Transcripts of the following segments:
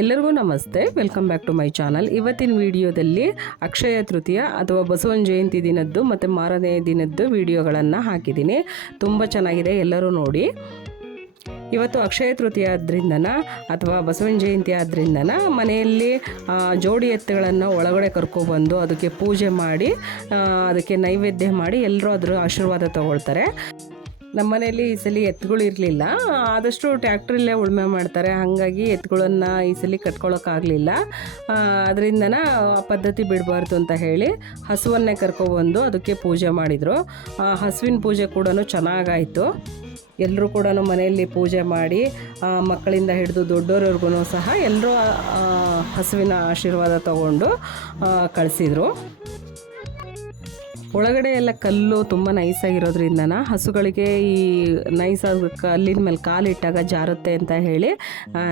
ಎಲ್ಲರಿಗೂ ನಮಸ್ತೆ. Welcome back to my channel ಇವತ್ತಿನ ವಿಡಿಯೋದಲ್ಲಿ ಅಕ್ಷಯ ತೃತೀಯ ಅಥವಾ ಬಸವನ ಜಯಂತಿ ದಿನದ್ದು ಮತ್ತು ಮಾರನೇ ದಿನದ್ದು ವಿಡಿಯೋಗಳನ್ನು ಹಾಕಿದ್ದೀನಿ. ತುಂಬ ಚೆನ್ನಾಗಿದೆ ಎಲ್ಲರೂ ನೋಡಿ. ಇವತ್ತು ಅಕ್ಷಯ ತೃತೀಯ ಆದ್ರಿಂದನ ಅಥವಾ ಬಸವನ ಜಯಂತಿ ಆದ್ರಿಂದನ ಮನೆಯಲ್ಲಿ ಜೋಡಿ ಎತ್ತುಗಳನ್ನು ಒಳಗಡೆ ಕರ್ಕೊಬಂದು ಅದಕ್ಕೆ ಪೂಜೆ ಮಾಡಿ ಅದಕ್ಕೆ ನೈವೇದ್ಯ ಮಾಡಿ ಎಲ್ಲರೂ ಅದರ ಆಶೀರ್ವಾದ ತಗೊಳ್ತಾರೆ. ನಮ್ಮ ಮನೆಯಲ್ಲಿ ಈ ಸಲ ಎತ್ತುಗಳು ಇರಲಿಲ್ಲ. ಆದಷ್ಟು ಟ್ಯಾಕ್ಟ್ರಲ್ಲೇ ಉಳುಮೆ ಮಾಡ್ತಾರೆ. ಹಾಗಾಗಿ ಎತ್ತುಗಳನ್ನು ಈ ಸಲ ಕಟ್ಕೊಳ್ಳೋಕ್ಕಾಗಲಿಲ್ಲ ಅದರಿಂದನ ಆ ಪದ್ಧತಿ ಬಿಡಬಾರ್ದು ಅಂತ ಹೇಳಿ ಹಸುವನ್ನೇ ಕರ್ಕೊಬಂದು ಅದಕ್ಕೆ ಪೂಜೆ ಮಾಡಿದರು. ಆ, ಹಸುವಿನ ಪೂಜೆ ಕೂಡ ಚೆನ್ನಾಗಾಯಿತು. ಎಲ್ಲರೂ ಕೂಡ ಮನೆಯಲ್ಲಿ ಪೂಜೆ ಮಾಡಿ ಮಕ್ಕಳಿಂದ ಹಿಡಿದು ದೊಡ್ಡೋರ್ವರೆಗೂ ಸಹ ಎಲ್ಲರೂ ಹಸುವಿನ ಆಶೀರ್ವಾದ ತಗೊಂಡು ಕಳಿಸಿದರು. ಒಳಗಡೆ ಎಲ್ಲ ಕಲ್ಲು ತುಂಬ ನೈಸಾಗಿರೋದ್ರಿಂದನ ಹಸುಗಳಿಗೆ ಈ ನೈಸಾಗಿ ಕಲ್ಲಿನ ಮೇಲೆ ಕಾಲಿಟ್ಟಾಗ ಜಾರುತ್ತೆ ಅಂತ ಹೇಳಿ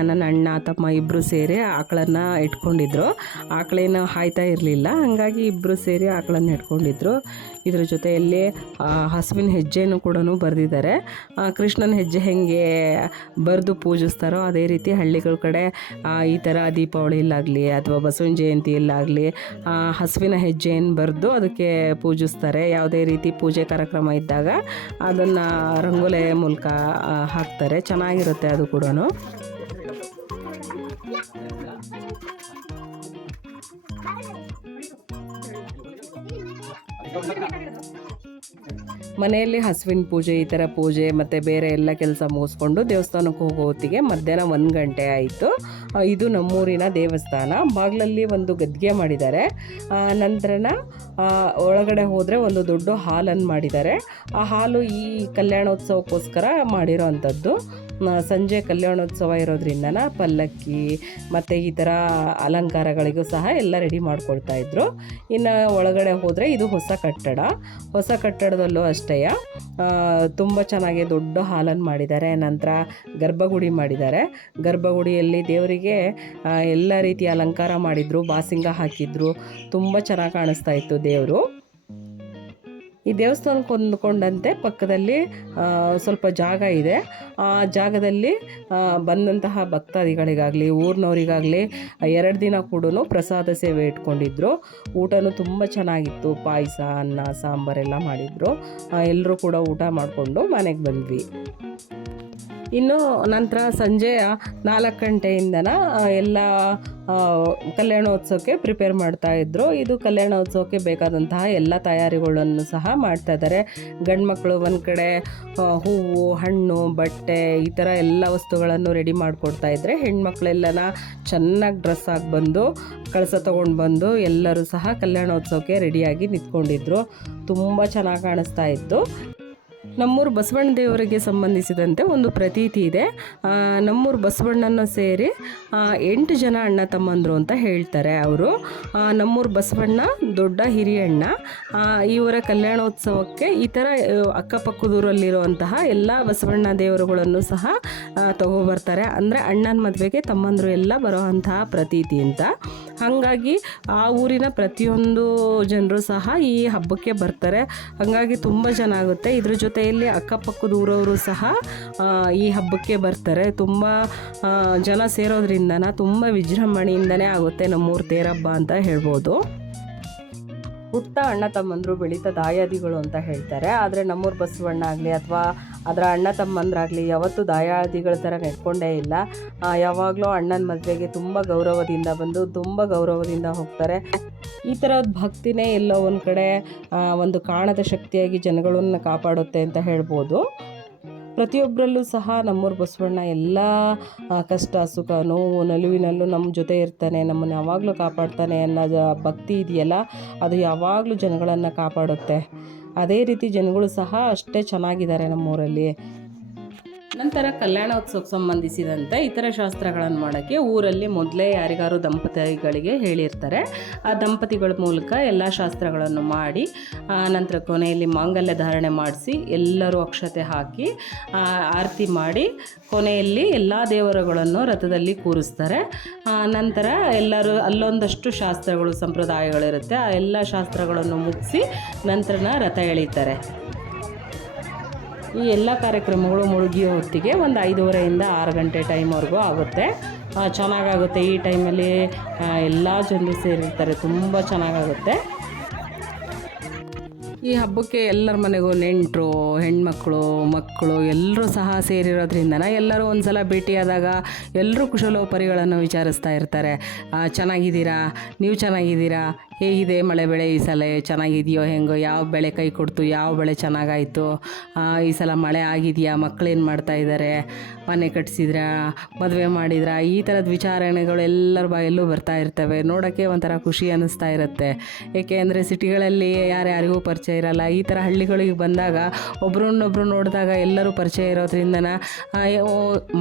ನನ್ನ ಅಣ್ಣ, ತಮ್ಮ ಇಬ್ಬರು ಸೇರಿ ಆಕಳನ್ನು ಇಟ್ಕೊಂಡಿದ್ರು. ಆಕಳೇನು ಹಾಯ್ತಾ ಇರಲಿಲ್ಲ. ಹಾಗಾಗಿ ಇಬ್ಬರು ಸೇರಿ ಆಕಳನ್ನು ಇಟ್ಕೊಂಡಿದ್ರು. ಇದ್ರ ಜೊತೆಯಲ್ಲಿ ಹಸುವಿನ ಹೆಜ್ಜೆನೂ ಕೂಡ ಬರೆದಿದ್ದಾರೆ. ಕೃಷ್ಣನ ಹೆಜ್ಜೆ ಹೆಂಗೆ ಬರೆದು ಪೂಜಿಸ್ತಾರೋ ಅದೇ ರೀತಿ ಹಳ್ಳಿಗಳ ಕಡೆ ಈ ಥರ ದೀಪಾವಳಿಲಾಗಲಿ ಅಥವಾ ಬಸವನ ಜಯಂತಿಯಲ್ಲಾಗಲಿ ಹಸುವಿನ ಹೆಜ್ಜೆಯನ್ನು ಬರೆದು ಅದಕ್ಕೆ ಪೂಜಿಸ್ತಾರೆ ಯಾವುದೇ ರೀತಿ ಪೂಜೆ ಕಾರ್ಯಕ್ರಮ ಇದ್ದಾಗ ಅದನ್ನು ರಂಗೋಲೆ ಮೂಲಕ ಹಾಕ್ತಾರೆ. ಚೆನ್ನಾಗಿರುತ್ತೆ ಅದು ಕೂಡ ಮನೆಯಲ್ಲಿ ಹಸುವಿನ ಪೂಜೆ, ಈ ಥರ ಪೂಜೆ ಮತ್ತು ಬೇರೆ ಎಲ್ಲ ಕೆಲಸ ಮುಗಿಸ್ಕೊಂಡು ದೇವಸ್ಥಾನಕ್ಕೆ ಹೋಗೋ ಹೊತ್ತಿಗೆ ಮಧ್ಯಾಹ್ನ ಒಂದು ಗಂಟೆ ಆಯಿತು. ಇದು ನಮ್ಮೂರಿನ ದೇವಸ್ಥಾನ. ಬಾಗಿಲಲ್ಲಿ ಒಂದು ಗದ್ಗೆ ಮಾಡಿದ್ದಾರೆ. ನಂತರನ ಒಳಗಡೆ ಹೋದರೆ ಒಂದು ದೊಡ್ಡ ಹಾಲನ್ನು ಮಾಡಿದ್ದಾರೆ. ಆ ಹಾಲು ಈ ಕಲ್ಯಾಣೋತ್ಸವಕ್ಕೋಸ್ಕರ ಮಾಡಿರೋ ಅಂಥದ್ದು. ಸಂಜೆ ಕಲ್ಯಾಣೋತ್ಸವ ಇರೋದ್ರಿಂದನ ಪಲ್ಲಕ್ಕಿ ಮತ್ತು ಈ ಥರ ಅಲಂಕಾರಗಳಿಗೂ ಸಹ ಎಲ್ಲ ರೆಡಿ ಮಾಡ್ಕೊಳ್ತಾ ಇದ್ರು. ಇನ್ನು ಒಳಗಡೆ ಹೋದರೆ ಇದು ಹೊಸ ಕಟ್ಟಡ. ಹೊಸ ಕಟ್ಟಡದಲ್ಲೂ ಅಷ್ಟೇ ತುಂಬ ಚೆನ್ನಾಗಿ ದೊಡ್ಡ ಹಾಲನ್ನು ಮಾಡಿದ್ದಾರೆ. ನಂತರ ಗರ್ಭಗುಡಿ ಮಾಡಿದ್ದಾರೆ. ಗರ್ಭಗುಡಿಯಲ್ಲಿ ದೇವರಿಗೆ ಎಲ್ಲ ರೀತಿಯ ಅಲಂಕಾರ ಮಾಡಿದ್ರು, ಬಾಸಿಂಗ ಹಾಕಿದ್ರು. ತುಂಬ ಚೆನ್ನಾಗಿ ಕಾಣಿಸ್ತಾ ಇತ್ತು ದೇವರು. ಈ ದೇವಸ್ಥಾನಕ್ಕೆ ಹೊಂದ್ಕೊಂಡಂತೆ ಪಕ್ಕದಲ್ಲಿ ಸ್ವಲ್ಪ ಜಾಗ ಇದೆ. ಆ ಜಾಗದಲ್ಲಿ ಬಂದಂತಹ ಭಕ್ತಾದಿಗಳಿಗಾಗಲಿ, ಊರಿನವರಿಗಾಗಲಿ ಎರಡು ದಿನ ಕೂಡ ಪ್ರಸಾದ ಸೇವೆ ಇಟ್ಕೊಂಡಿದ್ರು. ಊಟನೂ ತುಂಬ ಚೆನ್ನಾಗಿತ್ತು. ಪಾಯಸ, ಅನ್ನ, ಸಾಂಬಾರೆಲ್ಲ ಮಾಡಿದರು. ಎಲ್ಲರೂ ಕೂಡ ಊಟ ಮಾಡಿಕೊಂಡು ಮನೆಗೆ ಬಂದ್ವಿ. ಇನ್ನು ನಂತರ ಸಂಜೆ ನಾಲ್ಕು ಗಂಟೆಯಿಂದನ ಎಲ್ಲ ಕಲ್ಯಾಣೋತ್ಸವಕ್ಕೆ ಪ್ರಿಪೇರ್ ಮಾಡ್ತಾ ಇದ್ರು. ಇದು ಕಲ್ಯಾಣೋತ್ಸವಕ್ಕೆ ಬೇಕಾದಂತಹ ಎಲ್ಲ ತಯಾರಿಗಳನ್ನು ಸಹ ಮಾಡ್ತಾ ಇದ್ದಾರೆ. ಗಂಡು ಮಕ್ಕಳು ಒಂದು ಕಡೆ ಹೂವು, ಹಣ್ಣು, ಬಟ್ಟೆ, ಈ ಥರ ಎಲ್ಲ ವಸ್ತುಗಳನ್ನು ರೆಡಿ ಮಾಡಿಕೊಡ್ತಾ ಇದ್ದರೆ ಹೆಣ್ಮಕ್ಳೆಲ್ಲನ ಚೆನ್ನಾಗಿ ಡ್ರೆಸ್ ಆಗಿ ಬಂದು, ಕಳಸ ತೊಗೊಂಡು ಬಂದು ಎಲ್ಲರೂ ಸಹ ಕಲ್ಯಾಣೋತ್ಸವಕ್ಕೆ ರೆಡಿಯಾಗಿ ನಿಂತ್ಕೊಂಡಿದ್ರು. ತುಂಬ ಚೆನ್ನಾಗಿ ಕಾಣಿಸ್ತಾ ಇತ್ತು. ನಮ್ಮೂರು ಬಸವಣ್ಣ ದೇವರಿಗೆ ಸಂಬಂಧಿಸಿದಂತೆ ಒಂದು ಪ್ರತೀತಿ ಇದೆ. ನಮ್ಮೂರು ಬಸವಣ್ಣನ ಸೇರಿ ಎಂಟು ಜನ ಅಣ್ಣ ತಮ್ಮಂದರು ಅಂತ ಹೇಳ್ತಾರೆ ಅವರು. ನಮ್ಮೂರು ಬಸವಣ್ಣ, ದೊಡ್ಡ ಹಿರಿಯಣ್ಣ ಇವರ ಕಲ್ಯಾಣೋತ್ಸವಕ್ಕೆ ಈ ಥರ ಅಕ್ಕಪಕ್ಕದೂರಲ್ಲಿರುವಂತಹ ಎಲ್ಲ ಬಸವಣ್ಣ ದೇವರುಗಳನ್ನು ಸಹ ತಗೋಬರ್ತಾರೆ ಅಂದರೆ ಅಣ್ಣನ ಮದುವೆಗೆ ತಮ್ಮಂದರು ಎಲ್ಲ ಬರೋವಂತಹ ಪ್ರತೀತಿ ಅಂತ. ಹಾಗಾಗಿ ಆ ಊರಿನ ಪ್ರತಿಯೊಂದು ಜನರು ಸಹ ಈ ಹಬ್ಬಕ್ಕೆ ಬರ್ತಾರೆ. ಹಾಗಾಗಿ ತುಂಬ ಆಗುತ್ತೆ. ಇದ್ರ ಜೊತೆಯಲ್ಲಿ ಅಕ್ಕಪಕ್ಕದ ಊರವರು ಸಹ ಈ ಹಬ್ಬಕ್ಕೆ ಬರ್ತಾರೆ. ತುಂಬ ಜನ ಸೇರೋದ್ರಿಂದನ ತುಂಬ ವಿಜೃಂಭಣೆಯಿಂದನೇ ಆಗುತ್ತೆ ನಮ್ಮೂರು ತೇರಬ್ಬ ಅಂತ ಹೇಳ್ಬೋದು. ಹುಟ್ಟ ಅಣ್ಣ ತಮ್ಮಂದರು ಬೆಳೀತಾ ದಾಯಾದಿಗಳು ಅಂತ ಹೇಳ್ತಾರೆ. ಆದರೆ ನಮ್ಮೂರು ಬಸವಣ್ಣ ಆಗಲಿ ಅಥವಾ ಅದರ ಅಣ್ಣ ತಮ್ಮಂದ್ರಾಗಲಿ ಯಾವತ್ತೂ ದಾಯಾದಿಗಳ ಥರ ನೆಟ್ಕೊಂಡೇ ಇಲ್ಲ. ಯಾವಾಗಲೂ ಅಣ್ಣನ ಮದುವೆಗೆ ತುಂಬ ಗೌರವದಿಂದ ಬಂದು ತುಂಬ ಗೌರವದಿಂದ ಹೋಗ್ತಾರೆ. ಈ ಥರದ ಭಕ್ತಿನೇ ಎಲ್ಲೋ ಒಂದು ಕಡೆ ಒಂದು ಕಾಣದ ಶಕ್ತಿಯಾಗಿ ಜನಗಳನ್ನು ಕಾಪಾಡುತ್ತೆ ಅಂತ ಹೇಳ್ಬೋದು. ಪ್ರತಿಯೊಬ್ಬರಲ್ಲೂ ಸಹ ನಮ್ಮೂರು ಬಸವಣ್ಣ ಎಲ್ಲ ಕಷ್ಟ, ಸುಖ, ನೋವು, ನಲುವಿನಲ್ಲೂ ನಮ್ಮ ಜೊತೆ ಇರ್ತಾನೆ, ನಮ್ಮನ್ನು ಯಾವಾಗಲೂ ಕಾಪಾಡ್ತಾನೆ ಅನ್ನೋ ಭಕ್ತಿ ಇದೆಯಲ್ಲ, ಅದು ಯಾವಾಗಲೂ ಜನಗಳನ್ನು ಕಾಪಾಡುತ್ತೆ. ಅದೇ ರೀತಿ ಜನಗಳು ಸಹ ಅಷ್ಟೇ ಚೆನ್ನಾಗಿದ್ದಾರೆ ನಮ್ಮೂರಲ್ಲಿ. ನಂತರ ಕಲ್ಯಾಣೋತ್ಸವಕ್ಕೆ ಸಂಬಂಧಿಸಿದಂತೆ ಇತರ ಶಾಸ್ತ್ರಗಳನ್ನು ಮಾಡೋಕ್ಕೆ ಊರಲ್ಲಿ ಮೊದಲೇ ಯಾರಿಗಾರು ದಂಪತಿಗಳಿಗೆ ಹೇಳಿರ್ತಾರೆ. ಆ ದಂಪತಿಗಳ ಮೂಲಕ ಎಲ್ಲ ಶಾಸ್ತ್ರಗಳನ್ನು ಮಾಡಿ ನಂತರ ಕೊನೆಯಲ್ಲಿ ಮಾಂಗಲ್ಯ ಧಾರಣೆ ಮಾಡಿಸಿ ಎಲ್ಲರೂ ಅಕ್ಷತೆ ಹಾಕಿ ಆರತಿ ಮಾಡಿ ಕೊನೆಯಲ್ಲಿ ಎಲ್ಲ ದೇವರುಗಳನ್ನು ರಥದಲ್ಲಿ ಕೂರಿಸ್ತಾರೆ. ನಂತರ ಎಲ್ಲರೂ ಅಲ್ಲೊಂದಷ್ಟು ಶಾಸ್ತ್ರಗಳು, ಸಂಪ್ರದಾಯಗಳಿರುತ್ತೆ. ಆ ಎಲ್ಲ ಶಾಸ್ತ್ರಗಳನ್ನು ಮುಗಿಸಿ ನಂತರನ ರಥ ಎಳೀತಾರೆ ಈ ಎಲ್ಲ ಕಾರ್ಯಕ್ರಮಗಳು ಮುಳುಗಿಯೋ ಹೊತ್ತಿಗೆ ಒಂದು ಐದೂವರೆಯಿಂದ ಆರು ಗಂಟೆ ಟೈಮ್ವರೆಗೂ ಆಗುತ್ತೆ. ಚೆನ್ನಾಗಾಗುತ್ತೆ. ಈ ಟೈಮಲ್ಲಿ ಎಲ್ಲ ಜನರು ಸೇರಿರ್ತಾರೆ. ತುಂಬ ಚೆನ್ನಾಗಾಗುತ್ತೆ. ಈ ಹಬ್ಬಕ್ಕೆ ಎಲ್ಲರ ಮನೆಗೂ ನೆಂಟರು, ಹೆಣ್ಮಕ್ಳು, ಮಕ್ಕಳು ಎಲ್ಲರೂ ಸಹ ಸೇರಿರೋದ್ರಿಂದ ಎಲ್ಲರೂ ಒಂದು ಸಲ ಭೇಟಿಯಾದಾಗ ಎಲ್ಲರೂ ಕುಶಲೋಪರಿಗಳನ್ನು ವಿಚಾರಿಸ್ತಾ ಇರ್ತಾರೆ. ಚೆನ್ನಾಗಿದ್ದೀರಾ? ನೀವು ಚೆನ್ನಾಗಿದ್ದೀರಾ? ಹೇಗಿದೆ ಮಳೆ ಬೆಳೆ ಈ ಸಲ? ಚೆನ್ನಾಗಿದೆಯೋ ಹೆಂಗೋ? ಯಾವ ಬೆಳೆ ಕೈ ಕೊಡ್ತು? ಯಾವ ಬೆಳೆ ಚೆನ್ನಾಗಾಯಿತು? ಈ ಸಲ ಮಳೆ ಆಗಿದೆಯಾ? ಮಕ್ಕಳೇನು ಮಾಡ್ತಾ ಇದ್ದಾರೆ ಮನೆ ಕಟ್ಸಿದ್ರಾ, ಮದುವೆ ಮಾಡಿದ್ರಾ, ಈ ಥರದ ವಿಚಾರಣೆಗಳು ಎಲ್ಲರ ಬಾಯಲ್ಲೂ ಬರ್ತಾ ಇರ್ತವೆ. ನೋಡೋಕ್ಕೆ ಒಂಥರ ಖುಷಿ ಅನ್ನಿಸ್ತಾ ಇರುತ್ತೆ. ಏಕೆ ಅಂದರೆ ಸಿಟಿಗಳಲ್ಲಿ ಯಾರ್ಯಾರಿಗೂ ಪರಿಚಯ ಇರಲ್ಲ. ಈ ಥರ ಹಳ್ಳಿಗಳಿಗೆ ಬಂದಾಗ ಒಬ್ರನ್ನೊಬ್ರು ನೋಡಿದಾಗ ಎಲ್ಲರೂ ಪರಿಚಯ ಇರೋದ್ರಿಂದ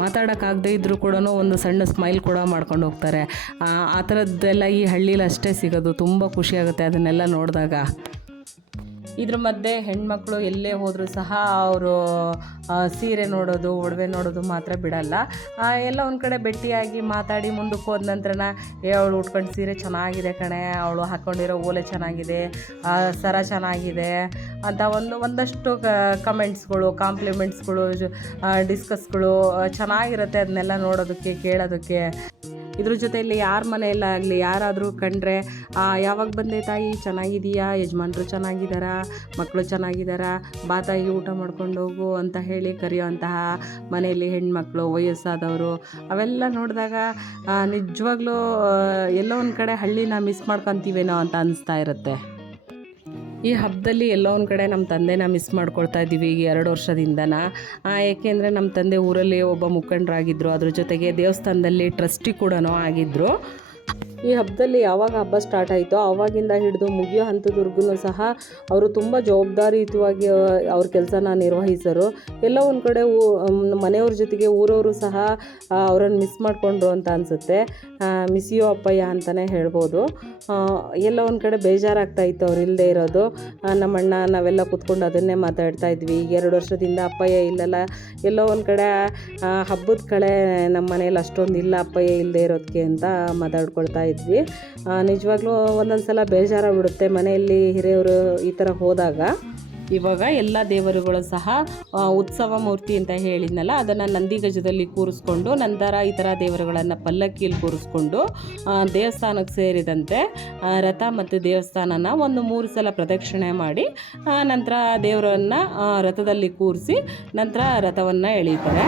ಮಾತಾಡೋಕ್ಕಾಗದೇ ಇದ್ದರೂ ಕೂಡ ಒಂದು ಸಣ್ಣ ಸ್ಮೈಲ್ ಕೂಡ ಮಾಡ್ಕೊಂಡು ಹೋಗ್ತಾರೆ. ಆ ಥರದ್ದೆಲ್ಲ ಈ ಹಳ್ಳೀಲಿ ಅಷ್ಟೇ ಸಿಗೋದು. ತುಂಬ ಖುಷಿಯಾಗುತ್ತೆ ಅದನ್ನೆಲ್ಲ ನೋಡಿದಾಗ. ಇದ್ರ ಮಧ್ಯೆ ಹೆಣ್ಮಕ್ಳು ಎಲ್ಲೇ ಹೋದರೂ ಸಹ ಅವರು ಸೀರೆ ನೋಡೋದು, ಒಡವೆ ನೋಡೋದು ಮಾತ್ರ ಬಿಡಲ್ಲ. ಎಲ್ಲ ಒಂದು ಕಡೆ ಭೇಟಿಯಾಗಿ ಮಾತಾಡಿ ಮುಂದಕ್ಕೆ ಹೋದ ನಂತರನ, ಏ, ಅವಳು ಉಟ್ಕೊಂಡು ಸೀರೆ ಚೆನ್ನಾಗಿದೆ ಕಣೆ, ಅವಳು ಹಾಕ್ಕೊಂಡಿರೋ ಓಲೆ ಚೆನ್ನಾಗಿದೆ ಸರ ಚೆನ್ನಾಗಿದೆ ಅಂತ ಒಂದು, ಒಂದಷ್ಟು ಕಮೆಂಟ್ಸ್ಗಳು ಕಾಂಪ್ಲಿಮೆಂಟ್ಸ್ಗಳು ಡಿಸ್ಕಸ್ಗಳು ಚೆನ್ನಾಗಿರುತ್ತೆ. ಅದನ್ನೆಲ್ಲ ನೋಡೋದಕ್ಕೆ, ಕೇಳೋದಕ್ಕೆ. ಇದ್ರ ಜೊತೆಯಲ್ಲಿ ಯಾರ ಮನೆಯಲ್ಲಾಗಲಿ ಯಾರಾದರೂ ಕಂಡ್ರೆ ಯಾವಾಗ ಬಂದೆ ತಾಯಿ? ಚೆನ್ನಾಗಿದೀಯಾ ಯಜಮಾನ್ರು ಚೆನ್ನಾಗಿದ್ದಾರಾ? ಮಕ್ಕಳು ಚೆನ್ನಾಗಿದ್ದಾರಾ? ಬಾ ತಾಯಿ, ಊಟ ಮಾಡ್ಕೊಂಡು ಹೋಗು ಅಂತ ಹೇಳಿ ಕರೆಯುವಂತಹ ಮನೆಯಲ್ಲಿ ಹೆಣ್ಮಕ್ಳು, ವಯಸ್ಸಾದವರು, ಅವೆಲ್ಲ ನೋಡಿದಾಗ ನಿಜವಾಗ್ಲೂ ಎಲ್ಲೋ ಒಂದು ಕಡೆ ಹಳ್ಳಿನ ಮಿಸ್ ಮಾಡ್ಕೊತೀವೇನೋ ಅಂತ ಅನಿಸ್ತಾ ಇರುತ್ತೆ. ಈ ಹಬ್ಬದಲ್ಲಿ ಎಲ್ಲೋ ಒಂದು ಕಡೆ ನಮ್ಮ ತಂದೆನ ಮಿಸ್ ಮಾಡ್ಕೊಳ್ತಾ ಇದ್ದೀವಿ ಈಗ ಎರಡು ವರ್ಷದಿಂದನ. ಏಕೆಂದರೆ ನಮ್ಮ ತಂದೆ ಊರಲ್ಲಿ ಒಬ್ಬ ಮುಖಂಡರಾಗಿದ್ದರು ಅದ್ರ ಜೊತೆಗೆ ದೇವಸ್ಥಾನದಲ್ಲಿ ಟ್ರಸ್ಟಿ ಕೂಡ ಆಗಿದ್ದರು ಈ ಹಬ್ಬದಲ್ಲಿ ಯಾವಾಗ ಹಬ್ಬ ಸ್ಟಾರ್ಟ್ ಆಯಿತೋ ಆವಾಗಿಂದ ಹಿಡಿದು ಮುಗಿಯೋ ಹಂತದವರೆಗೂ ಸಹ ಅವರು ತುಂಬ ಜವಾಬ್ದಾರಿಯುತವಾಗಿ ಅವ್ರ ಕೆಲಸನ ನಿರ್ವಹಿಸರು. ಎಲ್ಲ ಒಂದು ಕಡೆ ಊ ಮನೆಯವ್ರ ಜೊತೆಗೆ ಊರವರು ಸಹ ಅವರನ್ನು ಮಿಸ್ ಮಾಡಿಕೊಂಡ್ರು ಅಂತ ಅನಿಸುತ್ತೆ. ಮಿಸ್ ಯು ಅಪ್ಪಯ್ಯ ಅಂತಲೇ ಹೇಳ್ಬೋದು. ಎಲ್ಲ ಒಂದು ಕಡೆ ಬೇಜಾರಾಗ್ತಾ ಇತ್ತು ಅವ್ರು ಇಲ್ಲದೆ ಇರೋದು. ನಮ್ಮಣ್ಣ ನಾವೆಲ್ಲ ಕೂತ್ಕೊಂಡು ಅದನ್ನೇ ಮಾತಾಡ್ತಾ ಇದ್ವಿ. ಎರಡು ವರ್ಷದಿಂದ ಅಪ್ಪಯ್ಯ ಇಲ್ಲಲ್ಲ. ಎಲ್ಲೋ ಒಂದು ಕಡೆ ಹಬ್ಬದ ಕಳೆ ನಮ್ಮ ಮನೇಲಿ ಅಷ್ಟೊಂದು ಇಲ್ಲ ಅಪ್ಪಯ್ಯ ಇಲ್ಲದೆ ಇರೋದಕ್ಕೆ ಅಂತ ಮಾತಾಡ್ಕೊಳ್ತಾ ಇದ್ವಿ. ನಿಜವಾಗ್ಲೂ ಒಂದೊಂದು ಸಲ ಬೇಜಾರಾಗ್ಬಿಡುತ್ತೆ ಮನೆಯಲ್ಲಿ ಹಿರಿಯವರು ಈ ಥರ ಹೋದಾಗ. ಇವಾಗ ಎಲ್ಲ ದೇವರುಗಳು ಸಹ ಉತ್ಸವ ಮೂರ್ತಿ ಅಂತ ಹೇಳಿದ್ನಲ್ಲ, ಅದನ್ನು ನಂದಿಗಜದಲ್ಲಿ ಕೂರಿಸ್ಕೊಂಡು, ನಂತರ ಈ ಥರ ದೇವರುಗಳನ್ನು ಪಲ್ಲಕ್ಕಿಯಲ್ಲಿ ಕೂರಿಸ್ಕೊಂಡು ದೇವಸ್ಥಾನಕ್ಕೆ ಸೇರಿದಂತೆ ರಥ ಮತ್ತು ದೇವಸ್ಥಾನನ ಒಂದು ಮೂರು ಸಲ ಪ್ರದಕ್ಷಿಣೆ ಮಾಡಿ ನಂತರ ದೇವರನ್ನು ರಥದಲ್ಲಿ ಕೂರಿಸಿ, ನಂತರ ರಥವನ್ನು ಎಳೀತಾರೆ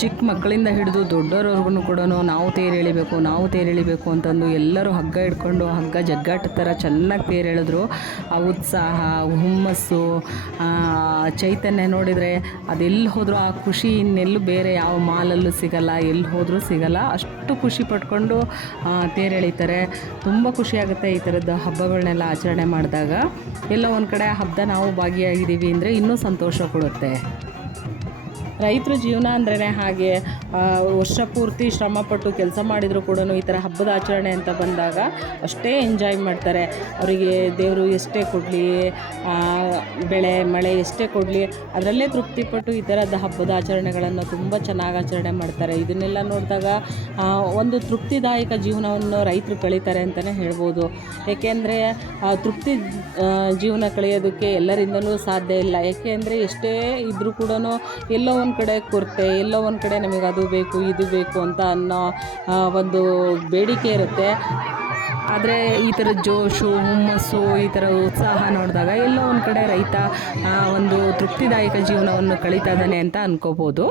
ಚಿಕ್ಕ ಮಕ್ಕಳಿಂದ ಹಿಡಿದು ದೊಡ್ಡವರವರೆಗೂ ಕೂಡ ನಾವು ತೇರು ಎಳಿಬೇಕು, ನಾವು ತೇರು ಎಳಿಬೇಕು ಅಂತಂದು ಎಲ್ಲರೂ ಹಗ್ಗ ಹಿಡ್ಕೊಂಡು, ಹಗ್ಗ ಜಗ್ಗಾಟ ಥರ ಚೆನ್ನಾಗಿ ತೇರು ಎಳೆದ್ರು. ಆ ಉತ್ಸಾಹ, ಹುಮ್ಮಸ್ಸು ಚೈತನ್ಯ ನೋಡಿದರೆ ಅದೆಲ್ಲಿ ಹೋದರೂ ಆ ಖುಷಿ ಇನ್ನೆಲ್ಲೂ ಬೇರೆ, ಯಾವ ಮಾಲಲ್ಲೂ ಸಿಗಲ್ಲ, ಎಲ್ಲಿ ಹೋದರೂ ಸಿಗಲ್ಲ. ಅಷ್ಟು ಖುಷಿ ಪಟ್ಕೊಂಡು ತೇರು ಎಳಿತಾರೆ. ತುಂಬ ಖುಷಿಯಾಗುತ್ತೆ ಈ ಥರದ ಹಬ್ಬಗಳನ್ನೆಲ್ಲ ಆಚರಣೆ ಮಾಡಿದಾಗ. ಎಲ್ಲ ಒಂದು ಕಡೆ ಹಬ್ಬ ನಾವು ಭಾಗಿಯಾಗಿದ್ದೀವಿ ಅಂದರೆ ಇನ್ನೂ ಸಂತೋಷ ಕೊಡುತ್ತೆ. ರೈತರ ಜೀವನ ಅಂದ್ರೇ ಹಾಗೆ ವರ್ಷ ಪೂರ್ತಿ ಶ್ರಮಪಟ್ಟು ಕೆಲಸ ಮಾಡಿದರೂ ಕೂಡ ಈ ಥರ ಹಬ್ಬದ ಆಚರಣೆ ಅಂತ ಬಂದಾಗ ಅಷ್ಟೇ ಎಂಜಾಯ್ ಮಾಡ್ತಾರೆ. ಅವರಿಗೆ ದೇವರು ಎಷ್ಟೇ ಕೊಡಲಿ ಬೆಳೆ, ಮಳೆ ಎಷ್ಟೇ ಕೊಡಲಿ, ಅದರಲ್ಲೇ ತೃಪ್ತಿಪಟ್ಟು ಈ ಥರದ ಹಬ್ಬದ ಆಚರಣೆಗಳನ್ನು ತುಂಬ ಚೆನ್ನಾಗಿ ಆಚರಣೆ ಮಾಡ್ತಾರೆ. ಇದನ್ನೆಲ್ಲ ನೋಡಿದಾಗ ಒಂದು ತೃಪ್ತಿದಾಯಕ ಜೀವನವನ್ನು ರೈತರು ಕಳೀತಾರೆ ಅಂತಲೇ ಹೇಳ್ಬೋದು. ಏಕೆಂದರೆ ತೃಪ್ತಿ ಜೀವನ ಕಳೆಯೋದಕ್ಕೆ ಎಲ್ಲರಿಂದಲೂ ಸಾಧ್ಯ ಇಲ್ಲ. ಏಕೆಂದರೆ ಎಷ್ಟೇ ಇದ್ದರೂ ಕೂಡ ಎಲ್ಲೋ ಒಂದು ಕಡೆ ಕೊರತೆ, ಎಲ್ಲೋ ಒಂದು ಕಡೆ ನಮಗೆ ಅದು ಬೇಕು, ಇದು ಬೇಕು ಅಂತ ಅನ್ನೋ ಒಂದು ಬೇಡಿಕೆ ಇರುತ್ತೆ. ಆದರೆ ಈ ಥರ ಜೋಶು, ಹುಮ್ಮಸ್ಸು, ಈ ಥರ ಉತ್ಸಾಹ ನೋಡಿದಾಗ ಎಲ್ಲೋ ಒಂದು ಕಡೆ ರೈತ ಒಂದು ತೃಪ್ತಿದಾಯಕ ಜೀವನವನ್ನು ಕಳೀತಾ ಇದ್ದಾನೆ ಅಂತ ಅನ್ಕೋಬೋದು.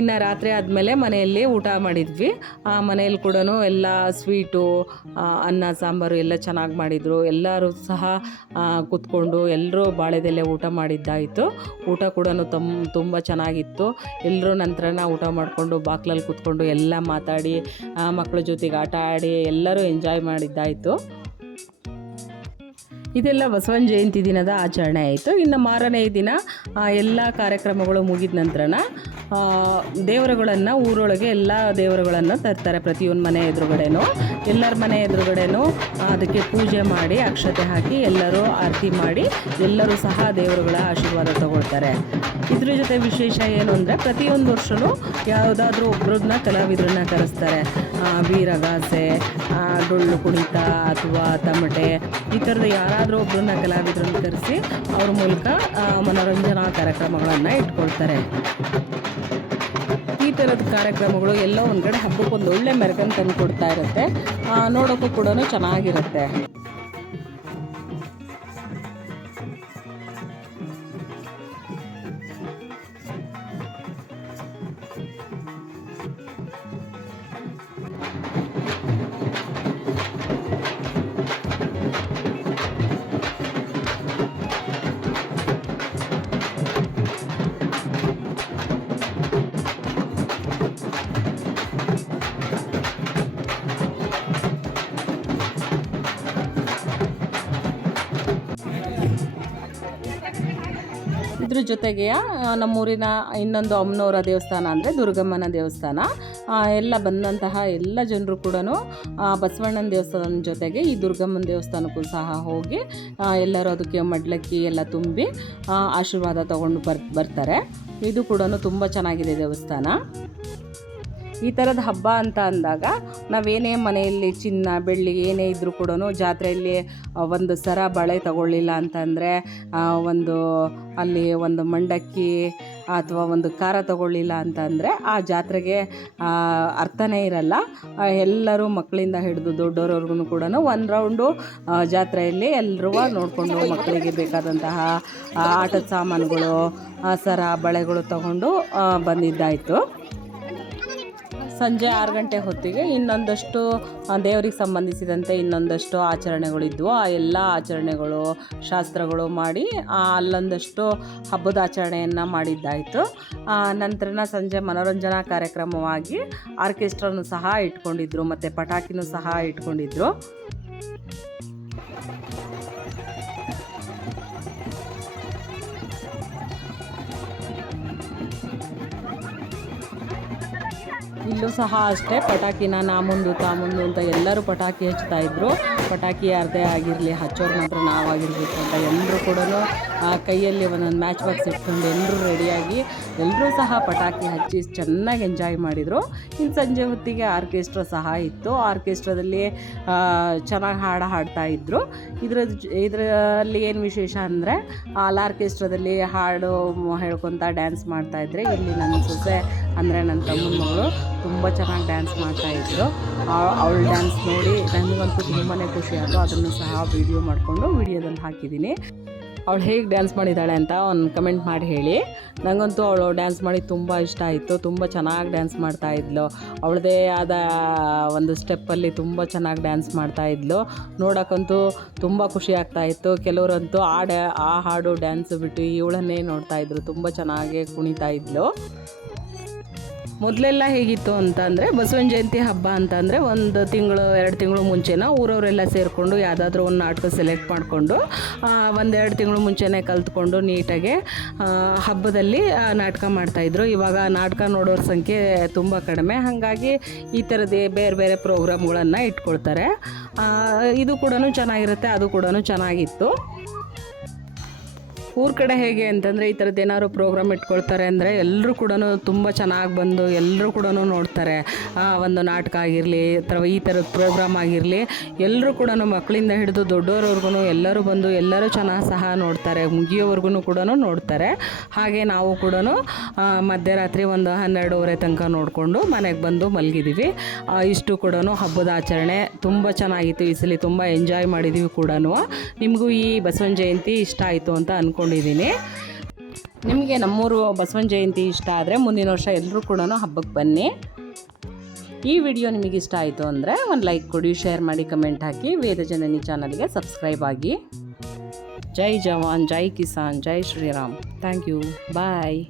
ಇನ್ನು ರಾತ್ರಿ ಆದಮೇಲೆ ಮನೆಯಲ್ಲಿ ಊಟ ಮಾಡಿದ್ವಿ. ಆ ಮನೆಯಲ್ಲಿ ಕೂಡ ಎಲ್ಲ ಸ್ವೀಟು ಅನ್ನ, ಸಾಂಬಾರು ಎಲ್ಲ ಚೆನ್ನಾಗಿ ಮಾಡಿದರು. ಎಲ್ಲರೂ ಸಹ ಕೂತ್ಕೊಂಡು ಎಲ್ಲರೂ ಬಾಳೆದೆಲೆ ಊಟ ಮಾಡಿದ್ದಾಯಿತು. ಊಟ ಕೂಡ ತಮ್, ತುಂಬ ಚೆನ್ನಾಗಿತ್ತು. ಎಲ್ಲರೂ ನಂತರನ ಊಟ ಮಾಡಿಕೊಂಡು ಬಾಕ್ಲಲ್ಲಿ ಕೂತ್ಕೊಂಡು ಎಲ್ಲ ಮಾತಾಡಿ ಮಕ್ಕಳ ಜೊತೆಗೆ ಆಟ ಆಡಿ ಎಲ್ಲರೂ ಎಂಜಾಯ್ ಮಾಡಿದ್ದಾಯಿತು. ಇದೆಲ್ಲ ಬಸವನ ಜಯಂತಿ ದಿನದ ಆಚರಣೆ ಆಯಿತು. ಇನ್ನು ಮಾರನೇ ದಿನ ಎಲ್ಲ ಕಾರ್ಯಕ್ರಮಗಳು ಮುಗಿದ ನಂತರ ದೇವರುಗಳನ್ನು, ಊರೊಳಗೆ ಎಲ್ಲ ದೇವರುಗಳನ್ನು ತರ್ತಾರೆ ಪ್ರತಿಯೊಂದು ಮನೆ ಎದುರುಗಡೆನೂ. ಎಲ್ಲರ ಮನೆ ಎದುರುಗಡೆನೂ ಅದಕ್ಕೆ ಪೂಜೆ ಮಾಡಿ, ಅಕ್ಷತೆ ಹಾಕಿ ಎಲ್ಲರೂ ಆರತಿ ಮಾಡಿ, ಎಲ್ಲರೂ ಸಹ ದೇವರುಗಳ ಆಶೀರ್ವಾದ ತಗೊಳ್ತಾರೆ. ಇದ್ರ ಜೊತೆ ವಿಶೇಷ ಏನು ಅಂದರೆ, ಪ್ರತಿಯೊಂದು ವರ್ಷವೂ ಯಾವುದಾದ್ರೂ ಒಬ್ಬರನ್ನ ಕಲಾವಿದರನ್ನ ಕರೆಸ್ತಾರೆ. ವೀರಗಾಸೆ ಡೊಳ್ಳು ಕುಣಿತ ಅಥವಾ ತಮಟೆ, ಈ ಥರದ ಯಾರಾದರೂ ಒಬ್ಬರನ್ನ ಕಲಾವಿದರನ್ನು ಕರೆಸಿ ಅವ್ರ ಮೂಲಕ ಮನೋರಂಜನಾ ಕಾರ್ಯಕ್ರಮಗಳನ್ನು ಇಟ್ಕೊಳ್ತಾರೆ. ಈ ಥರದ ಕಾರ್ಯಕ್ರಮಗಳು ಎಲ್ಲೋ ಒಂದು ಕಡೆ ಹಬ್ಬಕ್ಕೆ ಒಂದು ಒಳ್ಳೆ ಮೆರಗನ್ನು ತಂದು ಕೊಡ್ತಾ ಇರುತ್ತೆ ನೋಡೋಕ್ಕೂ ಕೂಡ ಚೆನ್ನಾಗಿರುತ್ತೆ. ಜೊತೆಗೆ ನಮ್ಮೂರಿನ ಇನ್ನೊಂದು ಅಮ್ಮನವರ ದೇವಸ್ಥಾನ ಅಂದರೆ ದುರ್ಗಮ್ಮನ ದೇವಸ್ಥಾನ. ಎಲ್ಲ ಬಂದಂತಹ ಎಲ್ಲ ಜನರು ಕೂಡ ಬಸವಣ್ಣನ ದೇವಸ್ಥಾನದ ಜೊತೆಗೆ ಈ ದುರ್ಗಮ್ಮನ ದೇವಸ್ಥಾನಕ್ಕೂ ಸಹ ಹೋಗಿ ಎಲ್ಲರೂ ಅದಕ್ಕೆ ಮಡ್ಲಕ್ಕಿ ಎಲ್ಲ ತುಂಬಿ ಆಶೀರ್ವಾದ ತಗೊಂಡು ಬರ್, ಬರ್ತಾರೆ. ಇದು ಕೂಡ ತುಂಬ ಚೆನ್ನಾಗಿದೆ ದೇವಸ್ಥಾನ. ಈ ಥರದ ಹಬ್ಬ ಅಂತ ಅಂದಾಗ ನಾವೇನೇ ಮನೆಯಲ್ಲಿ ಚಿನ್ನ, ಬೆಳ್ಳಿ ಏನೇ ಇದ್ದರೂ ಕೂಡ ಜಾತ್ರೆಯಲ್ಲಿ ಒಂದು ಸರ ಬಳೆ ತಗೊಳ್ಳಿಲ್ಲ ಅಂತಂದರೆ ಒಂದು ಅಲ್ಲಿ ಒಂದು ಮಂಡಕ್ಕಿ ಅಥವಾ ಒಂದು ಖಾರ ತಗೊಳ್ಳಿಲ್ಲ ಅಂತಂದರೆ ಆ ಜಾತ್ರೆಗೆ ಅರ್ಥನೇ ಇರಲ್ಲ. ಎಲ್ಲರೂ ಮಕ್ಕಳಿಂದ ಹಿಡಿದು ದೊಡ್ಡವ್ರವ್ರಿಗೂ ಕೂಡ ಒಂದು ರೌಂಡು ಜಾತ್ರೆಯಲ್ಲಿ ಎಲ್ಲರೂ ನೋಡಿಕೊಂಡು ಮಕ್ಕಳಿಗೆ ಬೇಕಾದಂತಹ ಆಟದ ಸಾಮಾನುಗಳು ಸರ ಬಳೆಗಳು ತಗೊಂಡು ಬಂದಿದ್ದಾಯಿತು. ಸಂಜೆ ಆರು ಗಂಟೆ ಹೊತ್ತಿಗೆ ಇನ್ನೊಂದಷ್ಟು ದೇವರಿಗೆ ಸಂಬಂಧಿಸಿದಂತೆ ಇನ್ನೊಂದಷ್ಟು ಆಚರಣೆಗಳಿದ್ವು. ಆ ಎಲ್ಲ ಆಚರಣೆಗಳು, ಶಾಸ್ತ್ರಗಳು ಮಾಡಿ ಅಲ್ಲೊಂದಷ್ಟು ಹಬ್ಬದ ಆಚರಣೆಯನ್ನು ಮಾಡಿದ್ದಾಯಿತು. ನಂತರ ಸಂಜೆ ಮನೋರಂಜನಾ ಕಾರ್ಯಕ್ರಮವಾಗಿ ಆರ್ಕೆಸ್ಟ್ರಾನು ಸಹ ಇಟ್ಕೊಂಡಿದ್ರು, ಮತ್ತು ಪಟಾಕಿನೂ ಸಹ ಇಟ್ಕೊಂಡಿದ್ರು. ಇಲ್ಲೂ ಸಹ ಅಷ್ಟೇ ಪಟಾಕಿನ ನಾ ಮುಂದು ತಾ ಮುಂದು ಅಂತ ಎಲ್ಲರೂ ಪಟಾಕಿ ಹಚ್ತಾ ಇದ್ರು. ಪಟಾಕಿ ಯಾರದೇ ಆಗಿರಲಿ, ಹಚ್ಚೋರು ಮಾತ್ರ ನಾವಾಗಿರ್ಬೇಕು ಅಂತ ಎಲ್ಲರೂ ಕೂಡ ಕೈಯಲ್ಲಿ ಒಂದೊಂದು ಮ್ಯಾಚ್ ಬಾಕ್ಸ್ ಇಟ್ಕೊಂಡು ಎಲ್ಲರೂ ರೆಡಿಯಾಗಿ ಎಲ್ಲರೂ ಸಹ ಪಟಾಕಿ ಹಚ್ಚಿ ಚೆನ್ನಾಗಿ ಎಂಜಾಯ್ ಮಾಡಿದರು. ಇನ್ನು ಸಂಜೆ ಹೊತ್ತಿಗೆ ಆರ್ಕೆಸ್ಟ್ರಾ ಸಹ ಇತ್ತು. ಆರ್ಕೆಸ್ಟ್ರಾದಲ್ಲಿ ಚೆನ್ನಾಗಿ ಹಾಡು ಹಾಡ್ತಾ ಇದ್ದರು ಇದ್ರ ಇದರಲ್ಲಿ ಏನು ವಿಶೇಷ ಅಂದರೆ ಆಲ್ ಆರ್ಕೆಸ್ಟ್ರಾದಲ್ಲಿ ಹಾಡು ಹೇಳ್ಕೊತ ಡ್ಯಾನ್ಸ್ ಇದ್ದರೆ ಇಲ್ಲಿ ನನ್ನ ಸೊಸೆ ಅಂದರೆ ನನ್ನ ತಮ್ಮನ ಮಗಳು ತುಂಬ ಚೆನ್ನಾಗಿ ಡ್ಯಾನ್ಸ್ ಮಾಡ್ತಾಯಿದ್ರು ಅವಳ ಡ್ಯಾನ್ಸ್ ನೋಡಿ ನನಗಂತೂ ತುಂಬಾ ಖುಷಿ ಅದನ್ನು ಸಹ ವಿಡಿಯೋ ಮಾಡಿಕೊಂಡು ವಿಡಿಯೋದಲ್ಲಿ ಹಾಕಿದ್ದೀನಿ. ಅವಳು ಹೇಗೆ ಡ್ಯಾನ್ಸ್ ಮಾಡಿದ್ದಾಳೆ ಅಂತ ಒಂದು ಕಮೆಂಟ್ ಮಾಡಿ ಹೇಳಿ. ನನಗಂತೂ ಅವಳು ಡ್ಯಾನ್ಸ್ ಮಾಡಿ ತುಂಬ ಇಷ್ಟ ಆಯಿತು. ತುಂಬ ಚೆನ್ನಾಗಿ ಡ್ಯಾನ್ಸ್ ಮಾಡ್ತಾ ಇದ್ಲು. ಅವಳದೇ ಆದ ಒಂದು ಸ್ಟೆಪ್ಪಲ್ಲಿ ತುಂಬ ಚೆನ್ನಾಗಿ ಡ್ಯಾನ್ಸ್ ಮಾಡ್ತಾ ಇದ್ಲು. ನೋಡೋಕ್ಕಂತೂ ತುಂಬ ಖುಷಿ ಆಗ್ತಾ ಇತ್ತು. ಕೆಲವರಂತೂ ಆ ಡ್ಯಾ ಆ ಹಾಡು ಡ್ಯಾನ್ಸ್ ಬಿಟ್ಟು ಇವಳನ್ನೇ ನೋಡ್ತಾ ಇದ್ರು. ತುಂಬ ಚೆನ್ನಾಗಿ ಕುಣಿತಾ ಇದ್ಲು. ಮೊದಲೆಲ್ಲ ಹೇಗಿತ್ತು ಅಂತ ಅಂದರೆ ಬಸವನ ಜಯಂತಿ ಹಬ್ಬ ಅಂತ ಅಂದರೆ ಒಂದು ತಿಂಗಳು, ಎರಡು ತಿಂಗಳು ಮುಂಚೆನ ಊರವರೆಲ್ಲ ಸೇರಿಕೊಂಡು ಯಾವುದಾದ್ರೂ ಒಂದು ನಾಟಕ ಸೆಲೆಕ್ಟ್ ಮಾಡಿಕೊಂಡು ಒಂದೆರಡು ತಿಂಗಳು ಮುಂಚೆನೇ ಕಲ್ತ್ಕೊಂಡು ನೀಟಾಗಿ ಹಬ್ಬದಲ್ಲಿ ನಾಟಕ ಮಾಡ್ತಾಯಿದ್ರು ಇವಾಗ ನಾಟಕ ನೋಡೋರ ಸಂಖ್ಯೆ ತುಂಬ ಕಡಿಮೆ. ಹಾಗಾಗಿ ಈ ಥರದೇ ಬೇರೆ ಬೇರೆ ಪ್ರೋಗ್ರಾಮ್ಗಳನ್ನು ಇಟ್ಕೊಳ್ತಾರೆ. ಇದು ಕೂಡ ಚೆನ್ನಾಗಿರುತ್ತೆ, ಅದು ಕೂಡ ಚೆನ್ನಾಗಿತ್ತು. ಊರ ಕಡೆ ಹೇಗೆ ಅಂತಂದರೆ ಈ ಥರದ್ದು ಏನಾದ್ರು ಪ್ರೋಗ್ರಾಮ್ ಇಟ್ಕೊಳ್ತಾರೆ ಅಂದರೆ ಎಲ್ಲರೂ ಕೂಡ ತುಂಬ ಚೆನ್ನಾಗಿ ಬಂದು ಎಲ್ಲರೂ ಕೂಡ ನೋಡ್ತಾರೆ. ಆ, ಒಂದು ನಾಟಕ ಆಗಿರಲಿ ಅಥವಾ ಈ ಥರದ ಪ್ರೋಗ್ರಾಮ್ ಆಗಿರಲಿ ಎಲ್ಲರೂ ಕೂಡ ಮಕ್ಕಳಿಂದ ಹಿಡಿದು ದೊಡ್ಡವರವ್ರಿಗೂ ಎಲ್ಲರೂ ಬಂದು ಎಲ್ಲರೂ ಚೆನ್ನಾಗಿ ಸಹ ನೋಡ್ತಾರೆ ಮುಗಿಯೋವರೆಗೂ ಕೂಡ ನೋಡ್ತಾರೆ. ಹಾಗೆ ನಾವು ಕೂಡ ಮಧ್ಯರಾತ್ರಿ ಒಂದು ಹನ್ನೆರಡೂವರೆ ತನಕ ನೋಡಿಕೊಂಡು ಮನೆಗೆ ಬಂದು ಮಲಗಿದ್ದೀವಿ ಇಷ್ಟು ಕೂಡ ಹಬ್ಬದ ಆಚರಣೆ ತುಂಬ ಚೆನ್ನಾಗಿತ್ತು ಈ ಸಲ ತುಂಬ ಎಂಜಾಯ್ ಮಾಡಿದ್ದೀವಿ ಕೂಡ ನಿಮಗೂ ಈ ಬಸವನ ಜಯಂತಿ ಇಷ್ಟ ಆಯಿತು ಅಂತ ಅಂದ್ಕೊಂಡಿದ್ದೀನಿ ನಿಮಗೆ ನಮ್ಮೂರು ಬಸವನ ಜಯಂತಿ ಇಷ್ಟ ಆದರೆ ಮುಂದಿನ ವರ್ಷ ಎಲ್ಲರೂ ಕೂಡ ಹಬ್ಬಕ್ಕೆ ಬನ್ನಿ. ಈ ವಿಡಿಯೋ ನಿಮಗೆ ಇಷ್ಟ ಆಯಿತು ಅಂದರೆ ಒಂದು ಲೈಕ್ ಕೊಡಿ, ಶೇರ್ ಮಾಡಿ, ಕಮೆಂಟ್ ಹಾಕಿ. ವೇದ ಜನನಿ ಚಾನಲ್ಗೆ ಸಬ್ಸ್ಕ್ರೈಬ್ ಆಗಿ. ಜೈ ಜವಾನ್, ಜೈ ಕಿಸಾನ್, ಜೈ ಶ್ರೀರಾಮ್. Thank you. ಬಾಯ್.